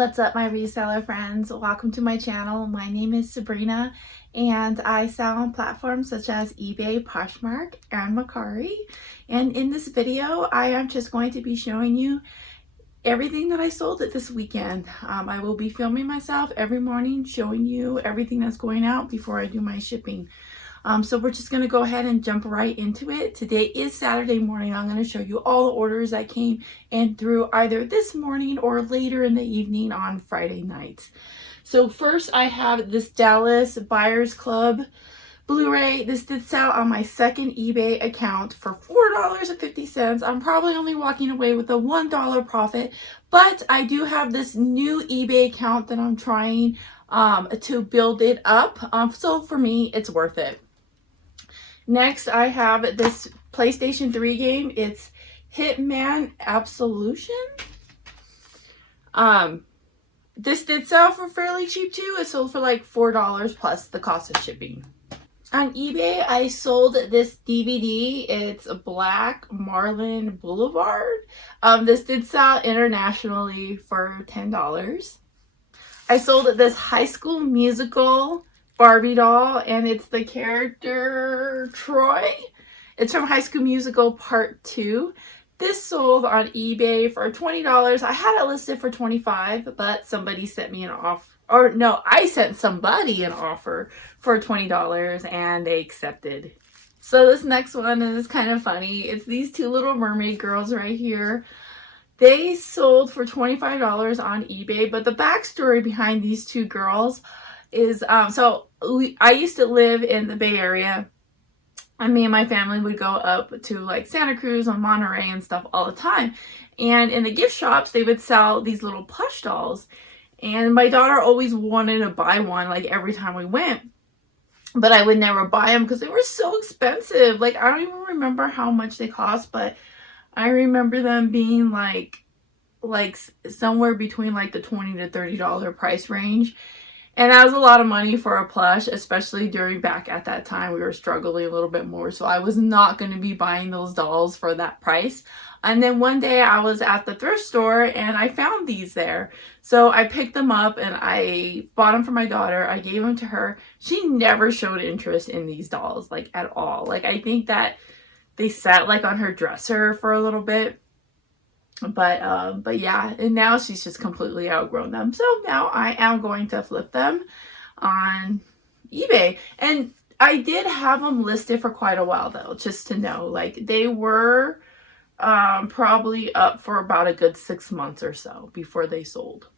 What's up, my reseller friends? Welcome to my channel. My name is Sabrina and I sell on platforms such as eBay, Poshmark, and Macari. And in this video, I am just going to be showing you everything that I sold it this weekend. I will be filming myself every morning, showing you everything that's going out before I do my shipping. So we're just going to go ahead and jump right into it. Today is Saturday morning. I'm going to show you all the orders that came in through either this morning or later in the evening on Friday night. So first I have this Dallas Buyers Club Blu-ray. This did sell on my second eBay account for $4.50. I'm probably only walking away with a $1 profit, but I do have this new eBay account that I'm trying to build it up. So for me, it's worth it. Next, I have this PlayStation 3 game. It's Hitman Absolution. This did sell for fairly cheap too. It sold for like $4 plus the cost of shipping. On eBay, I sold this DVD. It's a Black Marlin Boulevard. This did sell internationally for $10. I sold this High School Musical Barbie doll, and it's the character Troy. It's from High School Musical Part 2. This sold on eBay for $20. I had it listed for $25, but somebody sent me an offer. Or no, I sent somebody an offer for $20 and they accepted. So this next one is kind of funny. It's these two little mermaid girls right here. They sold for $25 on eBay, but the backstory behind these two girls is, I used to live in the Bay Area, and me and my family would go up to like Santa Cruz and Monterey and stuff all the time. And in the gift shops, they would sell these little plush dolls. And my daughter always wanted to buy one like every time we went. But I would never buy them because they were so expensive. Like, I don't even remember how much they cost, but I remember them being like somewhere between like the $20 to $30 price range. And that was a lot of money for a plush, especially during back at that time. We were struggling a little bit more. So I was not going to be buying those dolls for that price. And then one day I was at the thrift store and I found these there. So I picked them up and I bought them for my daughter. I gave them to her. She never showed interest in these dolls, like at all. Like, I think that they sat like on her dresser for a little bit. But yeah, and now she's just completely outgrown them. So now I am going to flip them on eBay. And I did have them listed for quite a while though, just to know, like they were probably up for about a good 6 months or so before they sold.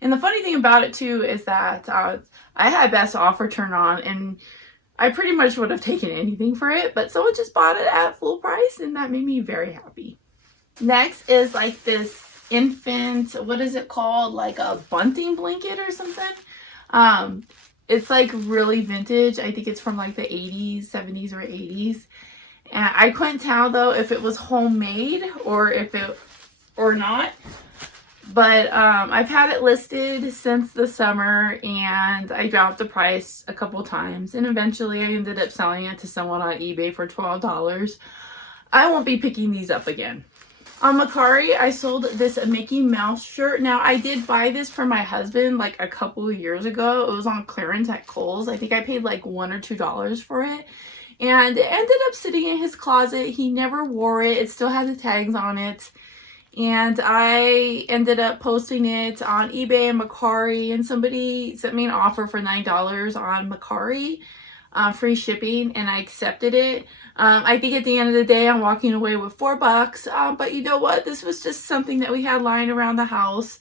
And the funny thing about it too is that I had best offer turn on and I pretty much would have taken anything for it, but someone just bought it at full price and that made me very happy. Next is like this infant, what is it called? Like a bunting blanket or something. It's like really vintage. I think it's from like the 80s, 70s or 80s. And I couldn't tell though if it was homemade or not. But I've had it listed since the summer and I dropped the price a couple times. And eventually I ended up selling it to someone on eBay for $12. I won't be picking these up again. On Macari, I sold this Mickey Mouse shirt. Now, I did buy this for my husband like a couple of years ago. It was on clearance at Kohl's. I think I paid like $1 or $2 for it. And it ended up sitting in his closet. He never wore it. It still had the tags on it. And I ended up posting it on eBay and Macari. And somebody sent me an offer for $9 on Macari. Free shipping, and I accepted it. I think at the end of the day I'm walking away with $4, but you know what, this was just something that we had lying around the house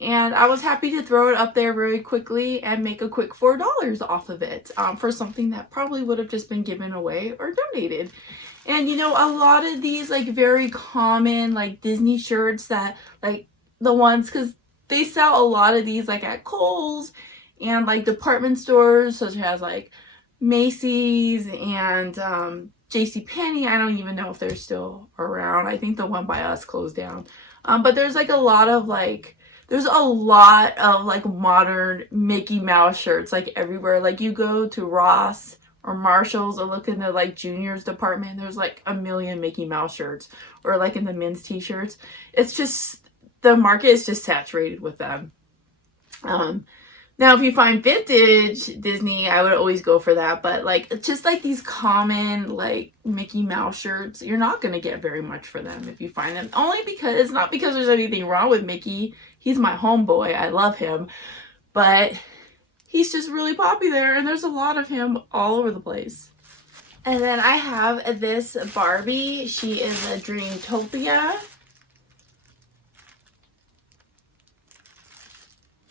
and I was happy to throw it up there very quickly and make a quick $4 off of it for something that probably would have just been given away or donated. And you know, a lot of these like very common like Disney shirts that like the ones, because they sell a lot of these like at Kohl's and like department stores such as like Macy's and JCPenney. I don't even know if they're still around. I think the one by us closed down. But there's like a lot of like modern Mickey Mouse shirts like everywhere. Like you go to Ross or Marshall's or look in the like juniors department, there's like a million Mickey Mouse shirts, or like in the men's t-shirts. It's just, the market is just saturated with them. Now, if you find vintage Disney, I would always go for that. But like, just like these common like Mickey Mouse shirts, you're not going to get very much for them if you find them. Only because, it's not because there's anything wrong with Mickey. He's my homeboy. I love him. But he's just really popular, and there's a lot of him all over the place. And then I have this Barbie. She is a Dreamtopia.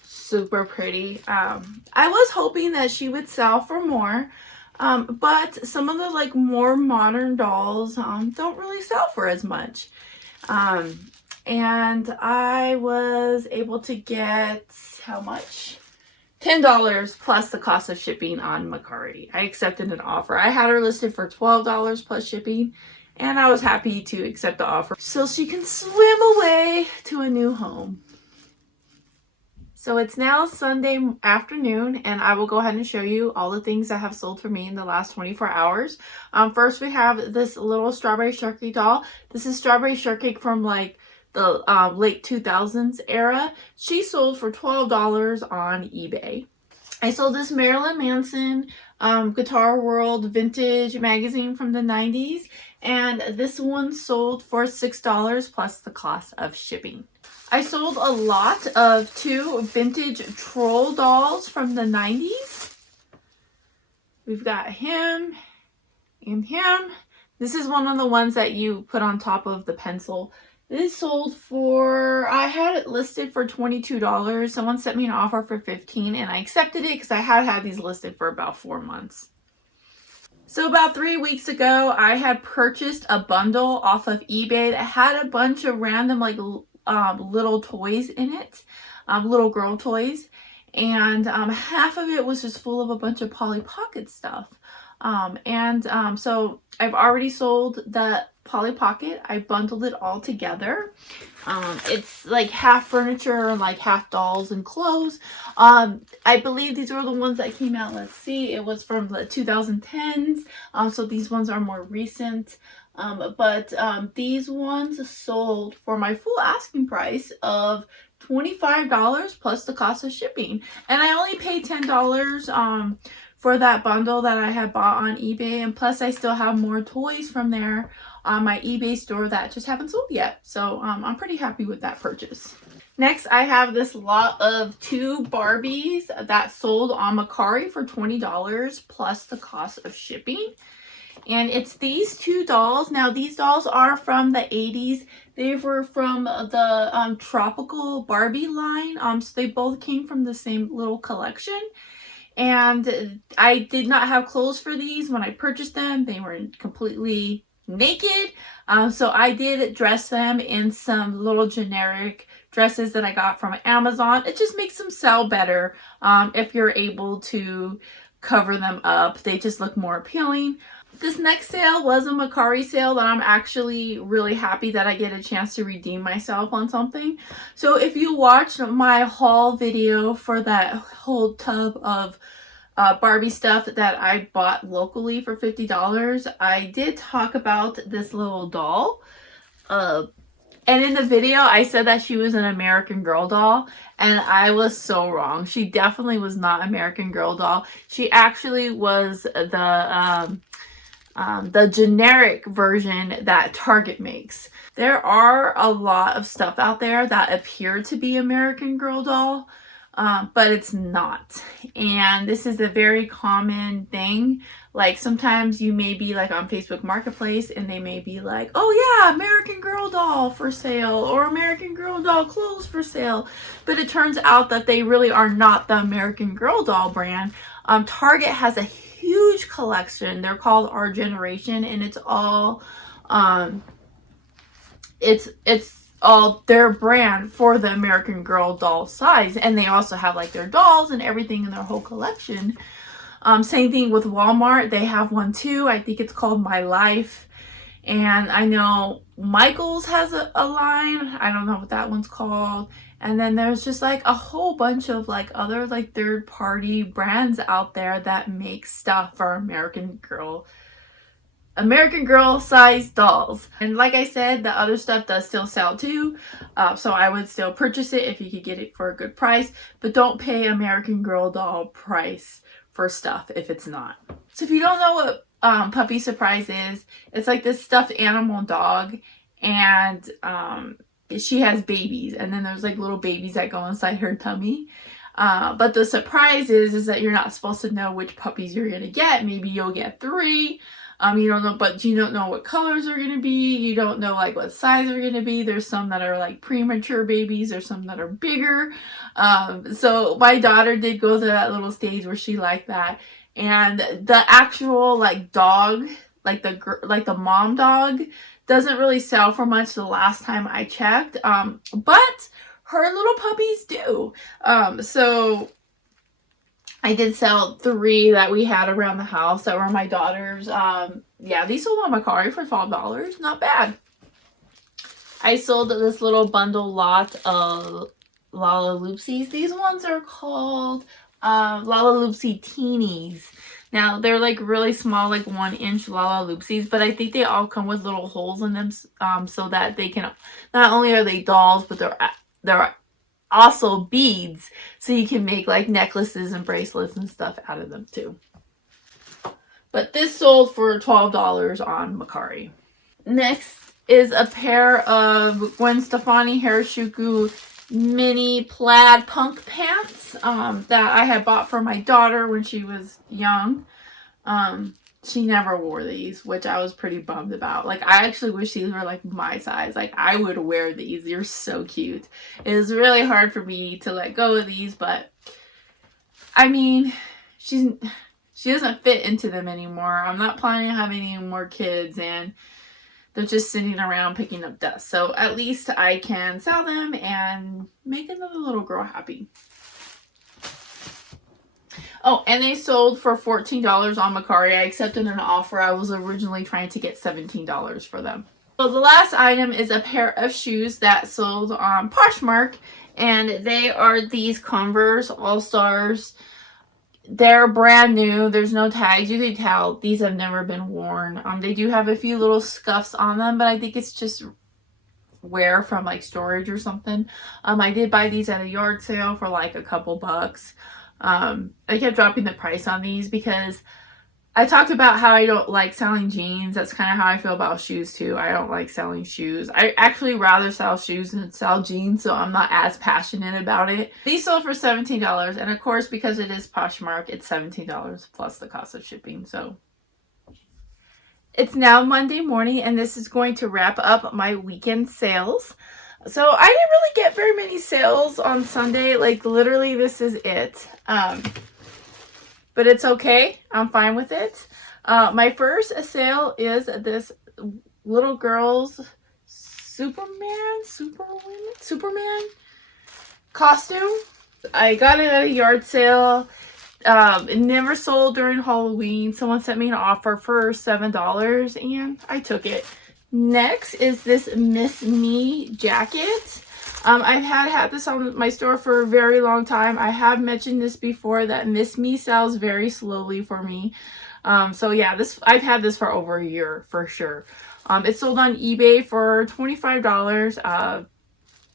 Super pretty. I was hoping that she would sell for more, but some of the like more modern dolls don't really sell for as much. And I was able to get, how much? $10 plus the cost of shipping on Macari. I accepted an offer. I had her listed for $12 plus shipping, and I was happy to accept the offer so she can swim away to a new home. So it's now Sunday afternoon, and I will go ahead and show you all the things that have sold for me in the last 24 hours. First, we have this little strawberry shortcake doll. This is strawberry shortcake from like the late 2000s era. She sold for $12 on eBay. I sold this Marilyn Manson Guitar World vintage magazine from the 90s, and this one sold for $6 plus the cost of shipping. I sold a lot of 2 vintage troll dolls from the 90s. We've got him and him. This is one of the ones that you put on top of the pencil. This sold for, I had it listed for $22. Someone sent me an offer for $15, and I accepted it because I had these listed for about 4 months. So about 3 weeks ago, I had purchased a bundle off of eBay that had a bunch of random like little toys in it, little girl toys, and half of it was just full of a bunch of Polly Pocket stuff. So I've already sold that Polly Pocket. I bundled it all together. It's like half furniture and like half dolls and clothes. I believe these were the ones that came out, let's see, it was from the 2010s. So these ones are more recent. But these ones sold for my full asking price of $25 plus the cost of shipping. And I only paid $10 for that bundle that I had bought on eBay. And plus I still have more toys from there on my eBay store that just haven't sold yet. So I'm pretty happy with that purchase. Next, I have this lot of 2 Barbies that sold on Macari for $20 plus the cost of shipping. And it's these 2 dolls. Now, these dolls are from the 80s. They were from the Tropical Barbie line. So they both came from the same little collection. And I did not have clothes for these when I purchased them. They were completely naked. So I did dress them in some little generic dresses that I got from Amazon. It just makes them sell better if you're able to cover them up. They just look more appealing. This next sale was a Macari sale that I'm actually really happy that I get a chance to redeem myself on something. So if you watched my haul video for that whole tub of Barbie stuff that I bought locally for $50, I did talk about this little doll. And in the video, I said that she was an American Girl doll, and I was so wrong. She definitely was not American Girl doll. She actually was the generic version that Target makes. There are a lot of stuff out there that appear to be American Girl doll, but it's not. And this is a very common thing. Like sometimes you may be like on Facebook Marketplace and they may be like, oh yeah, American Girl doll for sale, or American Girl doll clothes for sale. But it turns out that they really are not the American Girl doll brand. Target has a huge collection. They're called Our Generation, and it's all it's all their brand for the American Girl doll size. And they also have like their dolls and everything in their whole collection. Same thing with Walmart. They have one too. I think it's called My Life. And I know Michael's has a line. I don't know what that one's called. And then there's just like a whole bunch of like other like third-party brands out there that make stuff for American Girl American Girl size dolls. And like I said, the other stuff does still sell too. So I would still purchase it if you could get it for a good price. But don't pay American Girl doll price for stuff if it's not. So if you don't know what Puppy Surprise is, it's like this stuffed animal dog. And she has babies. And then there's like little babies that go inside her tummy. But the surprise is that you're not supposed to know which puppies you're going to get. Maybe you'll get 3. You don't know, but you don't know what colors are going to be. You don't know like what size they're going to be. There's some that are like premature babies. There's some that are bigger. So my daughter did go to that little stage where she liked that. And the actual like dog, like the mom dog, doesn't really sell for much the last time I checked. But her little puppies do. So I did sell 3 that we had around the house that were my daughter's. Yeah, these sold on Macari for $12. Not bad. I sold this little bundle lot of Lalaloopsies. These ones are called Lalaloopsy Teenies. Now, they're like really small, like 1-inch Lalaloopsies, but I think they all come with little holes in them so that they can, not only are they dolls, but they're also beads, so you can make like necklaces and bracelets and stuff out of them too. But this sold for $12 on Macari. Next is a pair of Gwen Stefani Harashuku mini plaid punk pants that I had bought for my daughter when she was young. She never wore these, which I was pretty bummed about. Like, I actually wish these were like my size. Like, I would wear these. They're so cute. It was really hard for me to let go of these, but I mean, she doesn't fit into them anymore. I'm not planning on having any more kids, and they're just sitting around picking up dust. So at least I can sell them and make another little girl happy. Oh, and they sold for $14 on Macari. I accepted an offer. I was originally trying to get $17 for them. So the last item is a pair of shoes that sold on Poshmark. And they are these Converse All-Stars. They're brand new. There's no tags. You can tell these have never been worn. They do have a few little scuffs on them, but I think it's just wear from like storage or something. I did buy these at a yard sale for like a couple bucks. I kept dropping the price on these because I talked about how I don't like selling jeans. That's kind of how I feel about shoes too. I don't like selling shoes. I actually rather sell shoes than sell jeans, so I'm not as passionate about it. These sold for $17, and of course, because it is Poshmark, it's $17 plus the cost of shipping. So it's now Monday morning, and this is going to wrap up my weekend sales. So I didn't really get very many sales on Sunday. Like, literally, this is it. But it's okay. I'm fine with it. My first sale is this little girl's Superman costume. I got it at a yard sale. It never sold during Halloween. Someone sent me an offer for $7 and I took it. Next is this Miss Me jacket. I've had this on my store for a very long time. I have mentioned this before that Miss Me sells very slowly for me. So yeah, I've had this for over a year for sure. It sold on eBay for $25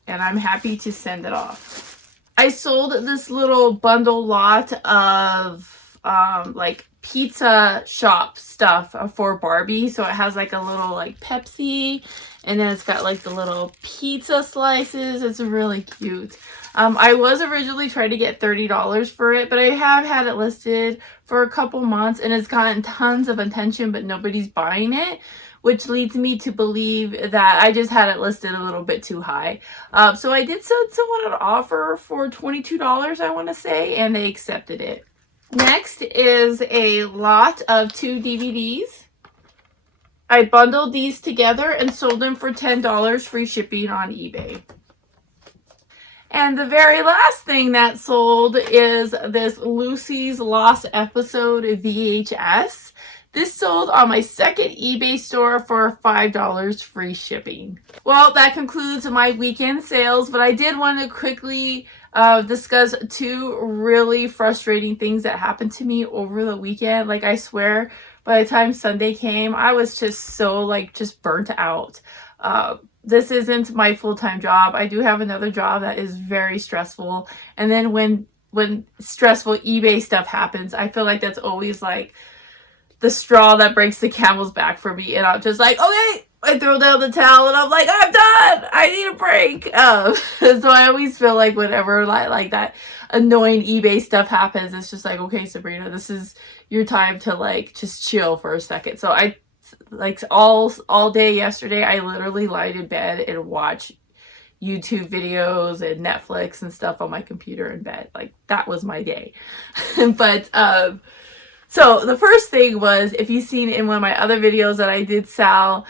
and I'm happy to send it off. I sold this little bundle lot of like pizza shop stuff for Barbie. So it has like a little like Pepsi, and then it's got like the little pizza slices. It's really cute. I was originally trying to get $30 for it, but I have had it listed for a couple months and it's gotten tons of attention, but nobody's buying it, which leads me to believe that I just had it listed a little bit too high. So I did send someone an offer for $22, I want to say, and they accepted it. Next is a lot of 2 DVDs. I bundled these together and sold them for $10 free shipping on eBay. And the very last thing that sold is this Lucy's Lost Episode VHS. This sold on my second eBay store for $5 free shipping. Well, that concludes my weekend sales, but I did want to quickly discuss 2 really frustrating things that happened to me over the weekend. Like, I swear, by the time Sunday came, I was just so like just burnt out. This isn't my full-time job. I do have another job that is very stressful. And then when stressful eBay stuff happens, I feel like that's always like the straw that breaks the camel's back for me. And I'm just like, okay, I throw down the towel and I'm like, I'm done. I need a break. So I always feel like whenever like that annoying eBay stuff happens, it's just like, okay, Sabrina, this is your time to like just chill for a second. So I like all day yesterday, I literally lied in bed and watched YouTube videos and Netflix and stuff on my computer in bed. Like that was my day. But so the first thing was, if you've seen in one of my other videos that I did sell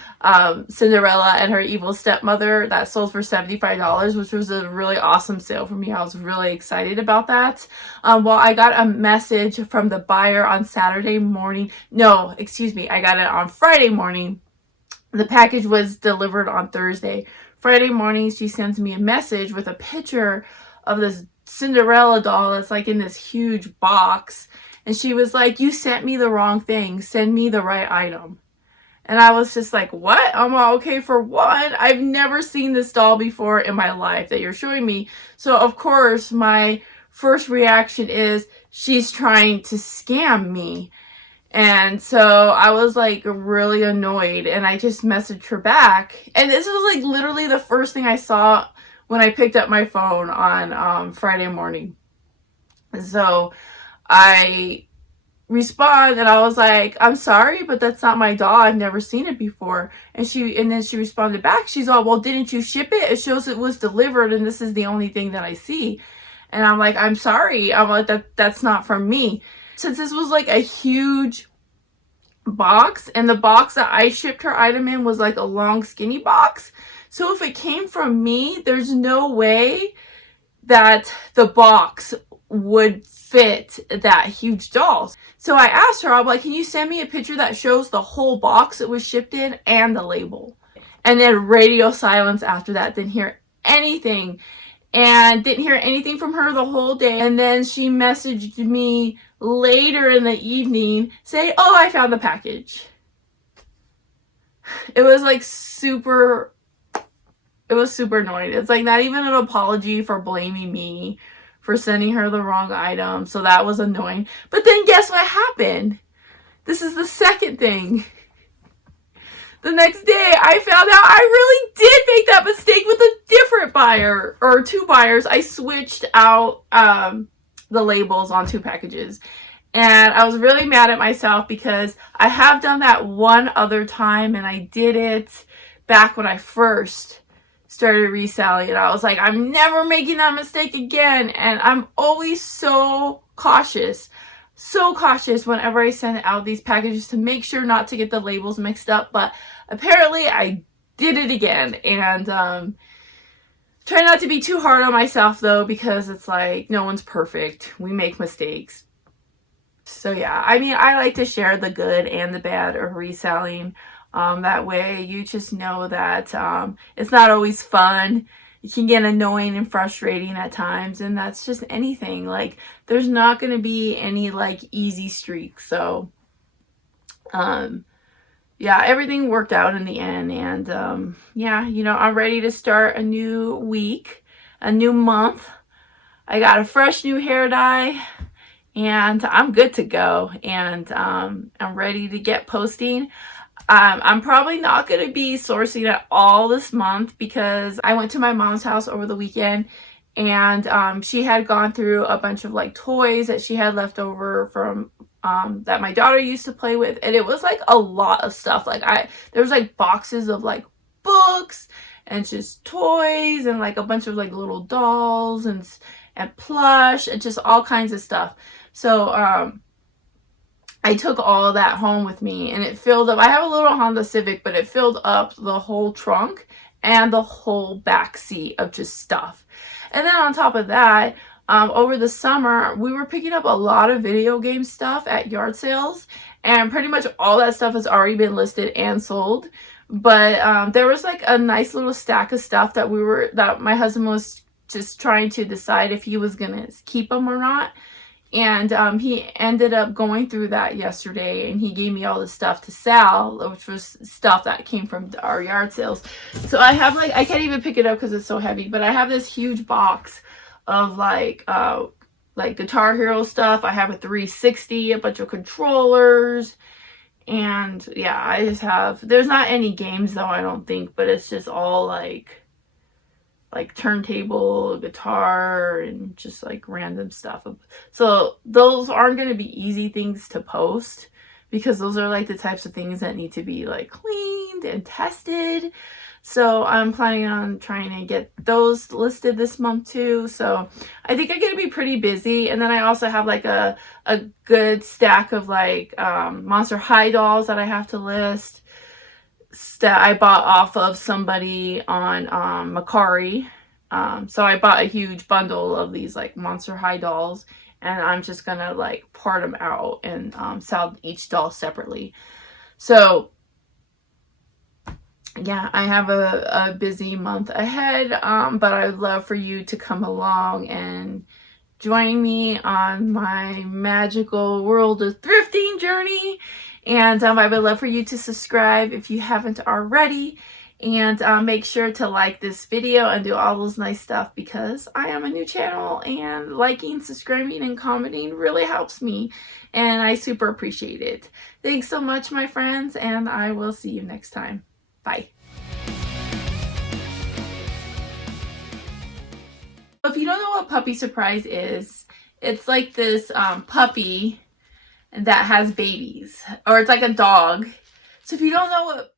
Cinderella and her evil stepmother, that sold for $75, which was a really awesome sale for me. I was really excited about that. Well, I got a message from the buyer on Saturday morning. No, excuse me. I got it on Friday morning. The package was delivered on Thursday. Friday morning, she sends me a message with a picture of this Cinderella doll that's like in this huge box. And she was like, you sent me the wrong thing. Send me the right item. And I was just like, what? I'm like, okay, for one, I've never seen this doll before in my life that you're showing me. So, of course, my first reaction is she's trying to scam me. And so I was like really annoyed. And I just messaged her back. And this was like literally the first thing I saw when I picked up my phone on Friday morning. So I respond and I was like, I'm sorry, but that's not my doll. I've never seen it before. And then she responded back. She's all, well, didn't you ship it? It shows it was delivered and this is the only thing that I see. And I'm like, I'm sorry. I'm like, that's not from me. Since this was like a huge box and the box that I shipped her item in was like a long skinny box. So if it came from me, there's no way that the box would fit that huge doll. So I asked her, I'm like, can you send me a picture that shows the whole box it was shipped in and the label? And then radio silence after that. Didn't hear anything. And didn't hear anything from her the whole day. And then she messaged me later in the evening saying, oh, I found the package. It was like super annoying. It's like not even an apology for blaming me for sending her the wrong item. So that was annoying. But then guess what happened? This is the second thing. The next day, I found out I really did make that mistake with a different buyer, or two buyers. I switched out the labels on two packages. And I was really mad at myself because I have done that one other time, and I did it back when I first started reselling. And I was like, I'm never making that mistake again. And I'm always so cautious whenever I send out these packages to make sure not to get the labels mixed up. But apparently I did it again. And try not to be too hard on myself though, because it's like no one's perfect. We make mistakes. So yeah, I mean, I like to share the good and the bad of reselling. That way you just know that it's not always fun. It can get annoying and frustrating at times, and that's just anything. Like, there's not going to be any like easy streaks. So yeah, everything worked out in the end. And yeah, you know, I'm ready to start a new week, a new month. I got a fresh new hair dye, and I'm good to go. And I'm ready to get posting. I'm probably not going to be sourcing at all this month because I went to my mom's house over the weekend, and she had gone through a bunch of like toys that she had left over from that my daughter used to play with, and it was like a lot of stuff. Like there was like boxes of like books and just toys and like a bunch of like little dolls and plush and just all kinds of stuff. So I took all of that home with me, and it filled up. I have a little Honda Civic, but it filled up the whole trunk and the whole back seat of just stuff. And then on top of that, over the summer, we were picking up a lot of video game stuff at yard sales, and pretty much all that stuff has already been listed and sold. But there was like a nice little stack of stuff that my husband was just trying to decide if he was gonna keep them or not. And he ended up going through that yesterday, and he gave me all the stuff to sell, which was stuff that came from our yard sales. So I have like, I can't even pick it up because it's so heavy, but I have this huge box of like Guitar Hero stuff. I have a 360, a bunch of controllers, and yeah, I just have, there's not any games though, I don't think, but it's just all like turntable, guitar, and just like random stuff. So those aren't going to be easy things to post, because those are like the types of things that need to be like cleaned and tested. So I'm planning on trying to get those listed this month too. So I think I'm going to be pretty busy. And then I also have like a good stack of like Monster High dolls that I have to list, that I bought off of somebody on Macari. So I bought a huge bundle of these like Monster High dolls, and I'm just gonna like part them out and sell each doll separately. So yeah, I have a busy month ahead, but I would love for you to come along and join me on my magical world of thrifting journey. And I would love for you to subscribe if you haven't already. And make sure to like this video and do all those nice stuff, because I am a new channel, and liking, subscribing, and commenting really helps me. And I super appreciate it. Thanks so much, my friends, and I will see you next time. Bye. If you don't know what Puppy Surprise is, it's like this puppy that has babies, or it's like a dog. So if you don't know what